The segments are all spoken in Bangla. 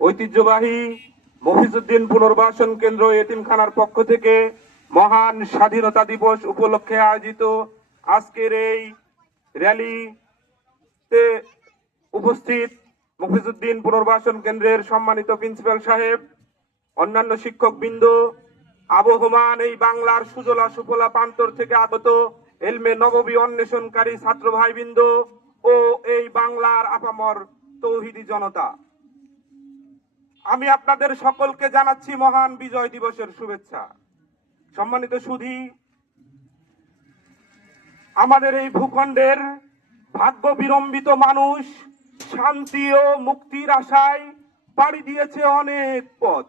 ঐতিহ্যবাহী মফিজুদ্দিন পুনর্বাসন কেন্দ্র এতিমখানার পক্ষ থেকে মহান স্বাধীনতা দিবস উপলক্ষে আয়োজিত আজকের এই র্যালিতে উপস্থিত মফিজুদ্দিন পুনর্বাসন কেন্দ্রের সম্মানিত প্রিন্সিপাল সাহেব, অন্যান্য শিক্ষক বৃন্দ আবহমান এই বাংলার সুজলা সুফলা প্রান্তর থেকে আগত এলমে নববী অন্বেষণকারী ছাত্র ভাইবৃন্দ ও এই বাংলার আপামর তৌহিদি জনতা। আমি আপনাদের সকলকে জানাচ্ছি মহান বিজয় দিবসের শুভেচ্ছা। সম্মানিত সুধী, আমাদের এই ভূখণ্ডের ভাগ্য বিলম্বিত মানুষ শান্তি ও মুক্তির আশায় পাড়ি দিয়েছে অনেক পথ।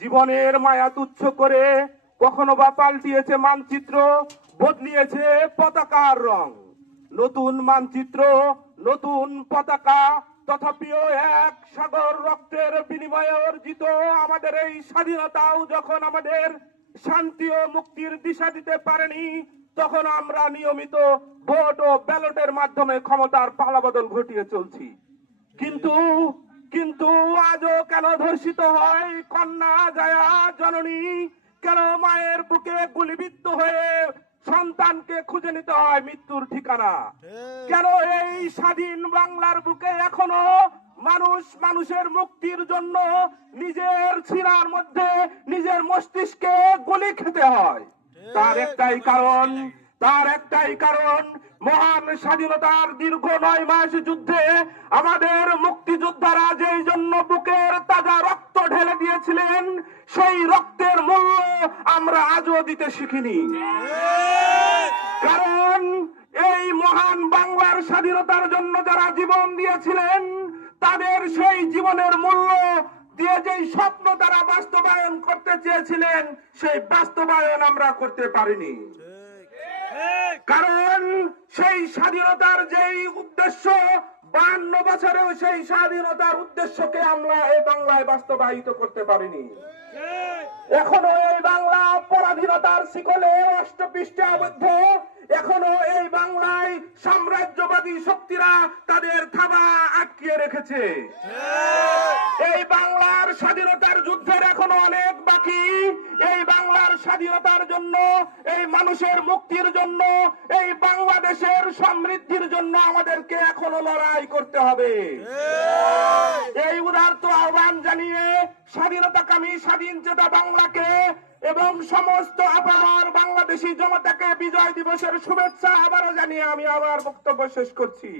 জীবনের মায়া তুচ্ছ করে কখনো বা পাল্টিয়েছে মানচিত্র, বদলিয়েছে পতাকার রং। নতুন মানচিত্র, নতুন পতাকা, তথাপিও এক সাগর রক্তের বিনিময়ে অর্জিত আমাদের এই স্বাধীনতাও যখন আমাদের শান্তি ও মুক্তির দিশা দিতে পারেনি, তখন আমরা নিয়মিত ভোট ও ব্যালটের মাধ্যমে ক্ষমতার পালাবদল ঘটিয়ে চলছি। কিন্তু কিন্তু আজও কেন ধর্ষিত হয় কন্যা জায়া জননী? কেন মায়ের বুকে গুলিবিদ্ধ হয়ে সন্তানকে খুঁজে নিতে হয় মৃত্যুর ঠিকানা। কেন এই স্বাধীন বাংলার বুকে এখনও মানুষ মানুষের মুক্তির জন্য নিজের সিনার মধ্যে নিজের মস্তিষ্কে গুলি খেতে হয়? তার একটাই কারণ তার একটাই কারণ মহান স্বাধীনতার দীর্ঘ নয় মাস যুদ্ধে আমাদের মুক্তিযোদ্ধারা যেই জন্য বুকের তাজা রক্ত ঢেলে দিয়েছিলেন সেই রক্তের মূল্য আমরা আজও দিতে শিখিনি। কারণ এই মহান বাংলার স্বাধীনতার জন্য যারা জীবন দিয়েছিলেন, তাদের সেই জীবনের মূল্য দিয়ে যেই স্বপ্ন তারা বাস্তবায়ন করতে চেয়েছিলেন, সেই বাস্তবায়ন আমরা করতে পারিনি। কারণ সেই স্বাধীনতার যেই উদ্দেশ্য, বান্ন বছরেও সেই স্বাধীনতার উদ্দেশ্যকে আমরা এই বাংলায় বাস্তবায়িত করতে পারিনি। এখনও এই বাংলা পরাধীনতার শিকলে অষ্টপৃষ্ঠে আবদ্ধ এখনও এই বাংলায় সাম্রাজ্যবাদী শক্তিরা তাদের থাবা আটকিয়ে রেখেছে। এই বাংলার স্বাধীনতার স্বাধীনতার জন্য এই মানুষের মুক্তির জন্য এই বাংলাদেশের সমৃদ্ধির জন্য আমাদেরকে এখনও লড়াই করতে হবে। এই উদার্ত আহ্বান জানিয়ে স্বাধীনতাকামী স্বাধীন চেতা বাংলাকে এবং সমস্ত আপামার বাংলাদেশি জনতাকে বিজয় দিবসের শুভেচ্ছা আবারও জানিয়ে আমি আবার বক্তব্য শেষ করছি।